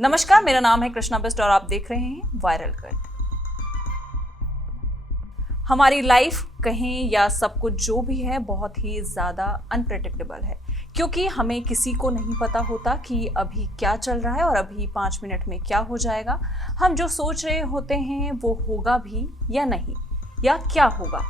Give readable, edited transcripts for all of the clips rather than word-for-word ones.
नमस्कार, मेरा नाम है कृष्णा बिस्ट और आप देख रहे हैं वायरल कट। हमारी लाइफ कहें या सब कुछ जो भी है बहुत ही ज़्यादा अनप्रेडिक्टेबल है, क्योंकि हमें किसी को नहीं पता होता कि अभी क्या चल रहा है और अभी 5 मिनट में क्या हो जाएगा। हम जो सोच रहे होते हैं वो होगा भी या नहीं, या क्या होगा।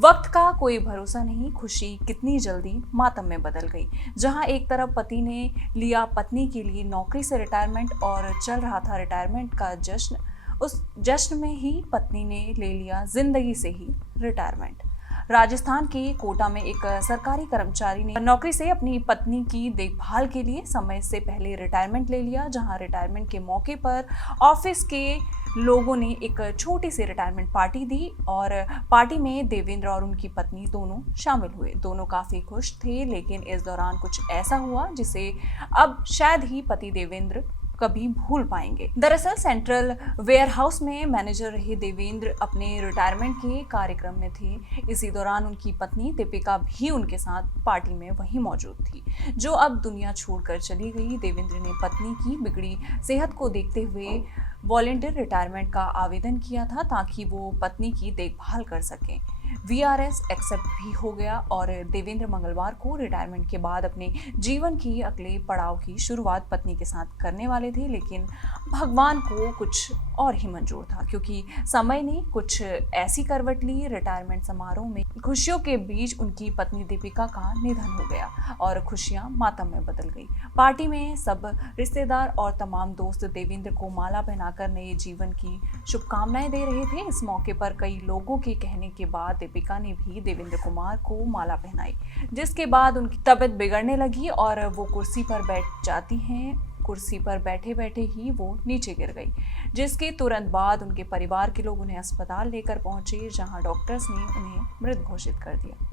वक्त का कोई भरोसा नहीं, खुशी कितनी जल्दी मातम में बदल गई। जहां एक तरफ पति ने लिया पत्नी के लिए नौकरी से रिटायरमेंट और चल रहा था रिटायरमेंट का जश्न, उस जश्न में ही पत्नी ने ले लिया जिंदगी से ही रिटायरमेंट। राजस्थान के कोटा में एक सरकारी कर्मचारी ने नौकरी से अपनी पत्नी की देखभाल के लिए समय से पहले रिटायरमेंट ले लिया। जहां रिटायरमेंट के मौके पर ऑफिस के लोगों ने एक छोटी सी रिटायरमेंट पार्टी दी और पार्टी में देवेंद्र और उनकी पत्नी दोनों शामिल हुए। दोनों काफी खुश थे, लेकिन इस दौरान कुछ ऐसा हुआ जिसे अब शायद ही पति देवेंद्र कभी भूल पाएंगे। दरअसल सेंट्रल वेयरहाउस में मैनेजर रहे देवेंद्र अपने रिटायरमेंट के कार्यक्रम में थे। इसी दौरान उनकी पत्नी दीपिका भी उनके साथ पार्टी में वहीं मौजूद थी, जो अब दुनिया छोड़कर चली गई। देवेंद्र ने पत्नी की बिगड़ी सेहत को देखते हुए वॉलंटियर रिटायरमेंट का आवेदन किया था ताकि वो पत्नी की देखभाल कर सकें। VRS एक्सेप्ट भी हो गया और देवेंद्र मंगलवार को रिटायरमेंट के बाद अपने जीवन की अगले पड़ाव की शुरुआत पत्नी के साथ करने वाले थे, लेकिन भगवान को कुछ और ही मंजूर था, क्योंकि समय ने कुछ ऐसी करवट ली। रिटायरमेंट समारोह में खुशियों के बीच उनकी पत्नी दीपिका का निधन हो गया और खुशियां मातम में बदल गई। पार्टी में सब रिश्तेदार और तमाम दोस्त देवेंद्र को माला पहनाकर नए जीवन की शुभकामनाएं दे रहे थे। इस मौके पर कई लोगों के कहने के बाद दीपिका ने भी देवेंद्र कुमार को माला पहनाई, जिसके बाद उनकी तबीयत बिगड़ने लगी और वो कुर्सी पर बैठ जाती हैं। कुर्सी पर बैठे बैठे ही वो नीचे गिर गई, जिसके तुरंत बाद उनके परिवार के लोग उन्हें अस्पताल लेकर पहुंचे, जहां डॉक्टर्स ने उन्हें मृत घोषित कर दिया।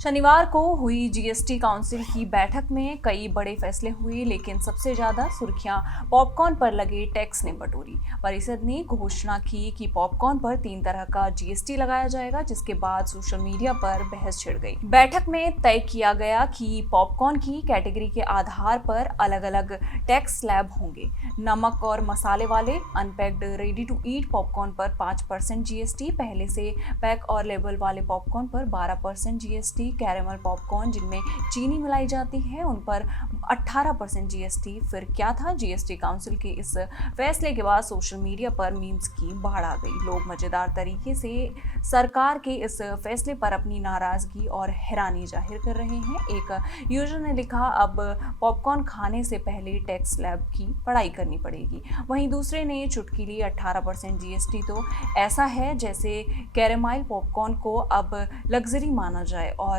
शनिवार को हुई जीएसटी काउंसिल की बैठक में कई बड़े फैसले हुए, लेकिन सबसे ज्यादा सुर्खियां पॉपकॉर्न पर लगे टैक्स ने बटोरी। परिषद ने घोषणा की कि पॉपकॉर्न पर 3 तरह का जीएसटी लगाया जाएगा, जिसके बाद सोशल मीडिया पर बहस छिड़ गई। बैठक में तय किया गया कि पॉपकॉर्न की कैटेगरी के आधार पर अलग अलग टैक्स स्लैब होंगे। नमक और मसाले वाले unpacked ready to eat popcorn पर 5% जीएसटी, पहले से पैक और लेबल वाले पॉपकॉर्न पर 12% जीएसटी, कैरेमल पॉपकॉर्न जिनमें चीनी मिलाई जाती है उन पर 18% जीएसटी। फिर क्या था? जीएसटी काउंसिल के इस फैसले के बाद सोशल मीडिया पर मीम्स की बाढ़ आ गई। लोग मजेदार तरीके से सरकार के इस फैसले पर अपनी नाराजगी और हैरानी जाहिर कर रहे हैं। एक यूजर ने लिखा, अब पॉपकॉर्न खाने से पहले टैक्स स्लैब की पढ़ाई करनी पड़ेगी। वहीं दूसरे ने चुटकी ली, 18% जीएसटी तो ऐसा है जैसे कैरेमाइल पॉपकॉर्न को अब लग्जरी माना जाए। और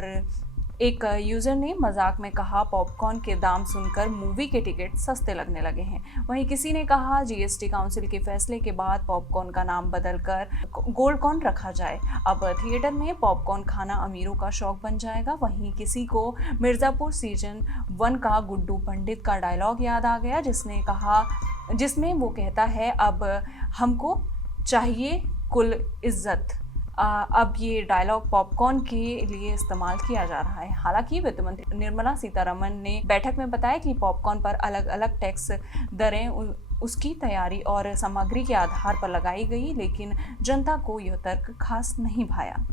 एक यूजर ने मजाक में कहा, पॉपकॉर्न के दाम सुनकर मूवी के टिकट सस्ते लगने लगे हैं। वहीं किसी ने कहा, जीएसटी काउंसिल के फैसले के बाद पॉपकॉर्न का नाम बदलकर गोल्ड कॉर्न रखा जाए। अब थिएटर में पॉपकॉर्न खाना अमीरों का शौक बन जाएगा। वहीं किसी को मिर्जापुर सीजन 1 का गुड्डू पंडित का डायलॉग याद आ गया, जिसमें वो कहता है, अब हमको चाहिए कुल इज्जत। अब ये डायलॉग पॉपकॉर्न के लिए इस्तेमाल किया जा रहा है। हालांकि वित्त मंत्री निर्मला सीतारमण ने बैठक में बताया कि पॉपकॉर्न पर अलग अलग टैक्स दरें उसकी तैयारी और सामग्री के आधार पर लगाई गई, लेकिन जनता को यह तर्क खास नहीं भाया।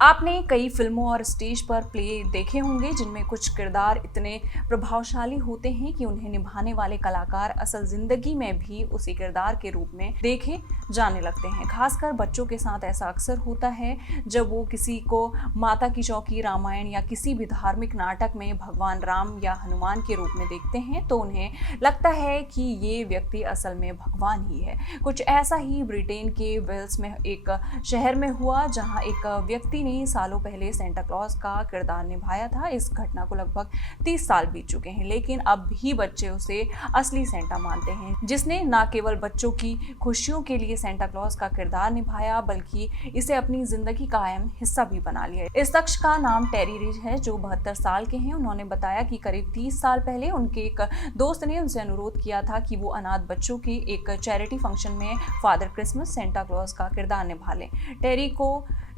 आपने कई फिल्मों और स्टेज पर प्ले देखे होंगे जिनमें कुछ किरदार इतने प्रभावशाली होते हैं कि उन्हें निभाने वाले कलाकार असल जिंदगी में भी उसी किरदार के रूप में देखे जाने लगते हैं। खासकर बच्चों के साथ ऐसा अक्सर होता है। जब वो किसी को माता की चौकी, रामायण या किसी भी धार्मिक नाटक में भगवान राम या हनुमान के रूप में देखते हैं तो उन्हें लगता है कि ये व्यक्ति असल में भगवान ही है। कुछ ऐसा ही ब्रिटेन के वेल्स में एक शहर में हुआ, जहाँ एक व्यक्ति सालों पहले सेंटा क्लॉज का किरदार निभाया था। इस घटना को लगभग 30 साल बीत चुके हैं, लेकिन अब भी बच्चे उसे असली सेंटा मानते हैं, जिसने न केवल बच्चों की खुशियों के लिए सेंटा क्लॉज का किरदार निभाया बल्कि इसे अपनी जिंदगी का अहम हिस्सा भी बना लिया। इस शख्स का नाम टेरी रिज है, जो 72 साल के हैं। उन्होंने बताया कि करीब 30 साल पहले उनके एक दोस्त ने उनसे अनुरोध किया था कि वो अनाथ बच्चों के एक चैरिटी फंक्शन में फादर क्रिसमस सेंटा क्लॉज का किरदार निभा लें। टेरी को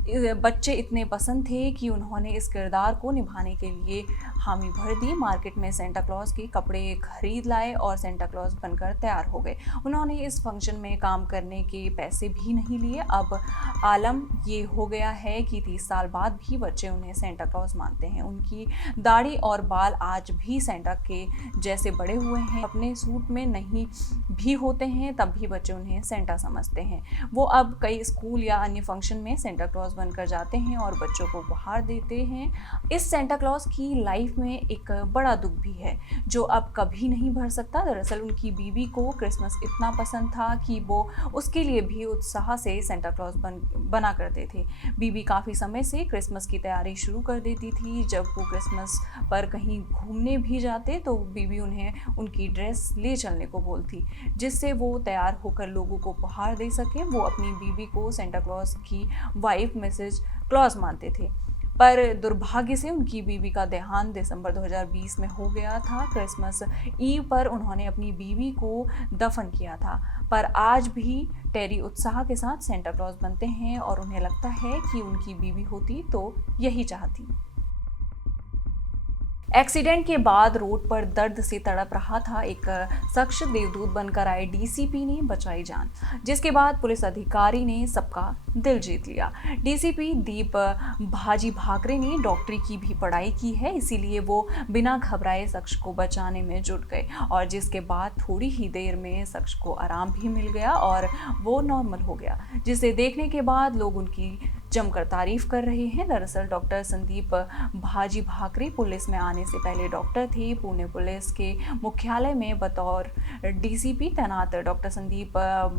बच्चे इतने पसंद थे कि उन्होंने इस किरदार को निभाने के लिए हामी भर दी। मार्केट में सेंटा क्लॉज के कपड़े खरीद लाए और सेंटा क्लॉज बनकर तैयार हो गए। उन्होंने इस फंक्शन में काम करने के पैसे भी नहीं लिए। अब आलम ये हो गया है कि 30 साल बाद भी बच्चे उन्हें सेंटा क्लॉज मानते हैं। उनकी दाढ़ी और बाल आज भी सेंटा के जैसे बड़े हुए हैं। अपने सूट में नहीं भी होते हैं तब भी बच्चे उन्हें सेंटा समझते हैं। वो अब कई स्कूल या अन्य फंक्शन में सेंटा क्लॉज बनकर जाते हैं और बच्चों को उपहार देते हैं। इस सेंटा क्लॉज की लाइफ में एक बड़ा दुख भी है जो अब कभी नहीं भर सकता। दरअसल उनकी बीवी को क्रिसमस इतना पसंद था कि वो उसके लिए भी उत्साह से सेंटा क्लॉज बना करते थे। बीवी काफ़ी समय से क्रिसमस की तैयारी शुरू कर देती थी। जब वो क्रिसमस पर कहीं घूमने भी जाते तो बीवी उन्हें उनकी ड्रेस ले चलने को बोलती जिससे वो तैयार होकर लोगों को उपहार दे सकें। वो अपनी बीवी को सेंटा क्लॉज की वाइफ मिसेज क्लॉज मानते थे, पर दुर्भाग्य से उनकी बीवी का देहांत दिसंबर 2020 में हो गया था। क्रिसमस ईव पर उन्होंने अपनी बीवी को दफन किया था, पर आज भी टेरी उत्साह के साथ सेंटा क्लॉज बनते हैं और उन्हें लगता है कि उनकी बीवी होती तो यही चाहती। एक्सीडेंट के बाद रोड पर दर्द से तड़प रहा था एक शख्स देवदूत बनकर आए डीसीपी ने बचाई जान, जिसके बाद पुलिस अधिकारी ने सबका दिल जीत लिया। डीसीपी दीप भाजी भाकरे ने डॉक्टरी की भी पढ़ाई की है, इसीलिए वो बिना घबराए शख्स को बचाने में जुट गए और जिसके बाद थोड़ी ही देर में शख्स को आराम भी मिल गया और वो नॉर्मल हो गया, जिसे देखने के बाद लोग उनकी जमकर तारीफ कर रहे हैं। दरअसल डॉक्टर संदीप भाजी भाकरे पुलिस में आने से पहले डॉक्टर थे। पुणे पुलिस के मुख्यालय में बतौर डीसीपी तैनात डॉक्टर संदीप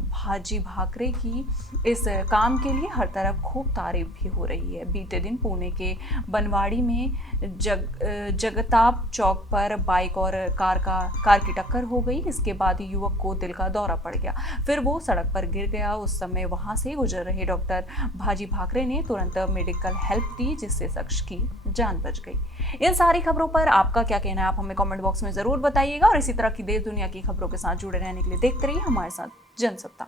भाजी भाकरे की इस काम के लिए हर तरफ खूब तारीफ भी हो रही है। बीते दिन पुणे के बनवाड़ी में जगताप चौक पर बाइक और कार की टक्कर हो गई। इसके बाद युवक को दिल का दौरा पड़ गया, फिर वो सड़क पर गिर गया। उस समय वहां से गुजर रहे डॉक्टर भाजी भाकरे ने तुरंत मेडिकल हेल्प दी, जिससे शख्स की जान बच गई। इन सारी खबरों पर आपका क्या कहना है, आप हमें कमेंट बॉक्स में जरूर बताइएगा और इसी तरह की देश दुनिया की खबरों के साथ जुड़े रहने के लिए देखते रहिए हमारे साथ जनसत्ता।